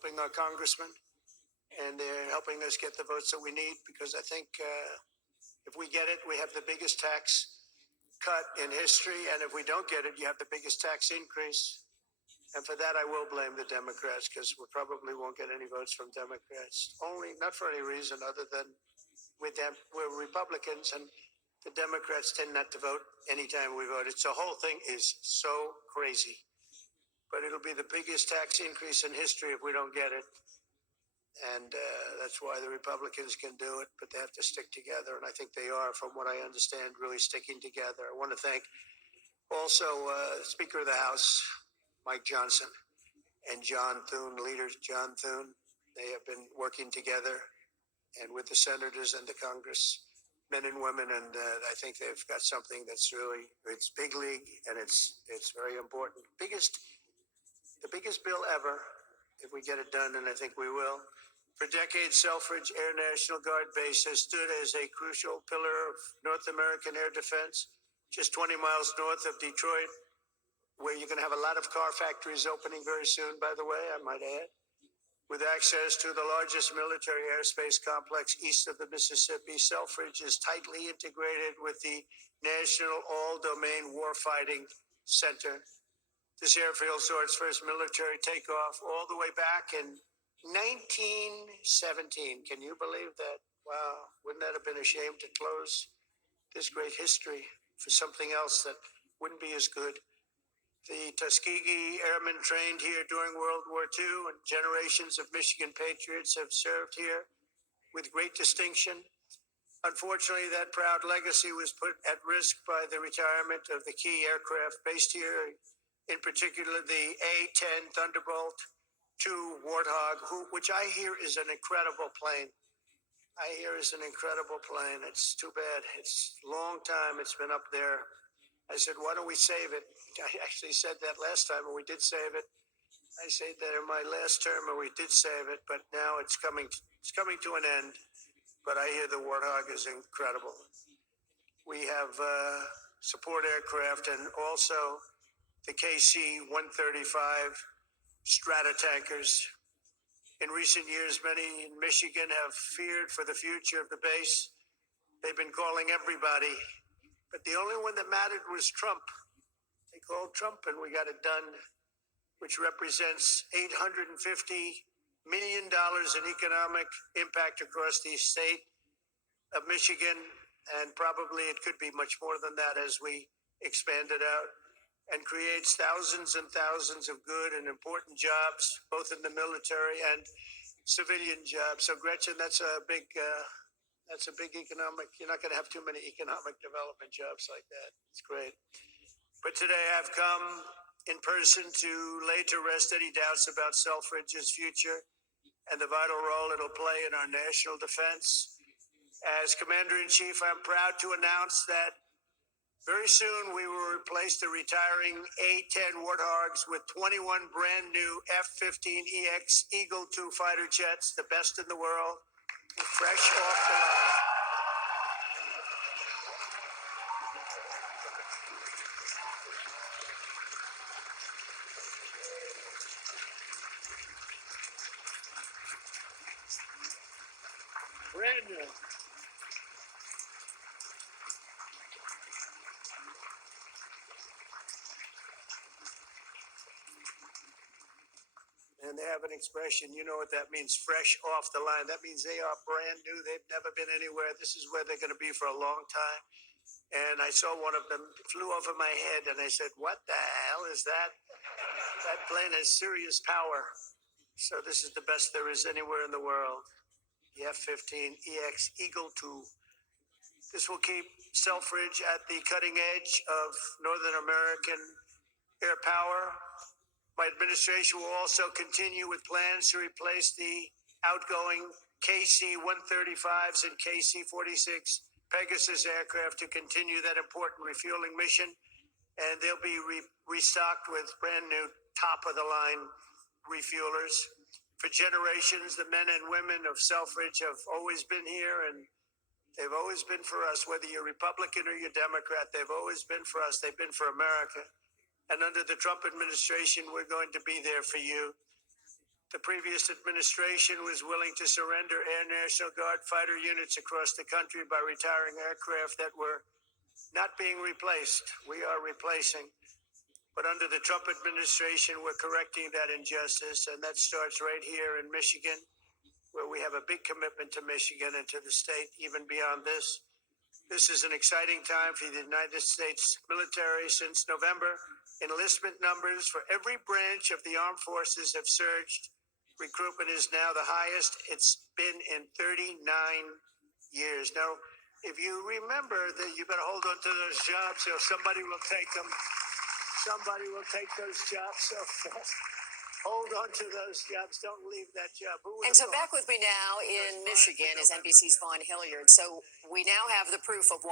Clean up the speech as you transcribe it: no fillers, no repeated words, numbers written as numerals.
helping our congressmen, and they're helping us get the votes that we need, because I think if we get it, we have the biggest tax cut in history. And if we don't get it, you have the biggest tax increase. And for that, I will blame the Democrats, because we probably won't get any votes from Democrats. Only, not for any reason other than we're Republicans, and the Democrats tend not to vote anytime we vote. It's the whole thing is so crazy. But it'll be the biggest tax increase in history if we don't get it. And that's why the Republicans can do it, but they have to stick together. And I think they are, from what I understand, really sticking together. I want to thank also Speaker of the House, Mike Johnson, and John Thune, Leader John Thune. They have been working together, and with the senators and the Congress, men and women, and I think they've got something that's really, it's big league, and it's very important. The biggest bill ever, if we get it done, and I think we will. For decades, Selfridge Air National Guard Base has stood as a crucial pillar of North American air defense, just 20 miles north of Detroit, where you're going to have a lot of car factories opening very soon, by the way, I might add, with access to the largest military airspace complex east of the Mississippi. Selfridge is tightly integrated with the National All-Domain Warfighting Center. This airfield saw its first military takeoff all the way back in 1917. Can you believe that? Wow, wouldn't that have been a shame to close this great history for something else that wouldn't be as good? The Tuskegee Airmen trained here during World War II, and generations of Michigan patriots have served here with great distinction. Unfortunately, that proud legacy was put at risk by the retirement of the key aircraft based here, in particular the A-10 Thunderbolt II Warthog, which I hear is an incredible plane. It's too bad. It's a long time it's been up there. I said, why don't we save it? I actually said that last time, and we did save it. I said that in my last term, and we did save it, but now it's coming to an end. But I hear the Warthog is incredible. We have support aircraft, and also the KC-135 Stratotankers. In recent years, many in Michigan have feared for the future of the base. They've been calling everybody, but the only one that mattered was Trump. They called Trump, and we got it done, which represents $850 million in economic impact across the state of Michigan, and probably it could be much more than that as we expand it out, and creates thousands and thousands of good and important jobs, both in the military and civilian jobs. So Gretchen, that's a big economic, you're not going to have too many economic development jobs like that. It's great. But today I've come in person to lay to rest any doubts about Selfridge's future and the vital role it'll play in our national defense. As Commander-in-Chief, I'm proud to announce that very soon we will replace the retiring A-10 Warthogs with 21 brand new F-15EX Eagle II fighter jets, the best in the world, fresh off the line. Brand new. And they have an expression, you know what that means, fresh off the line. That means they are brand new. They've never been anywhere. This is where they're going to be for a long time. And I saw one of them flew over my head, and I said, what the hell is that? That plane has serious power. So this is the best there is anywhere in the world. The F-15EX Eagle II. This will keep Selfridge at the cutting edge of Northern American air power. My administration will also continue with plans to replace the outgoing KC-135s and KC-46 Pegasus aircraft to continue that important refueling mission. And they'll be restocked with brand new top-of-the-line refuelers. For generations, the men and women of Selfridge have always been here, and they've always been for us. Whether you're Republican or you're Democrat, they've always been for us. They've been for America. And under the Trump administration, we're going to be there for you. The previous administration was willing to surrender Air National Guard fighter units across the country by retiring aircraft that were not being replaced. We are replacing. But under the Trump administration, we're correcting that injustice, and that starts right here in Michigan, where we have a big commitment to Michigan and to the state, even beyond this. This is an exciting time for the United States military. Since November, enlistment numbers for every branch of the armed forces have surged. Recruitment is now the highest it's been in 39 years. Now, if you remember that you better hold on to those jobs or somebody will take them. Somebody will take those jobs. So hold on to those jobs. Don't leave that job. And so back with me now in Michigan is NBC's Vaughn Hilliard. So we now have the proof of why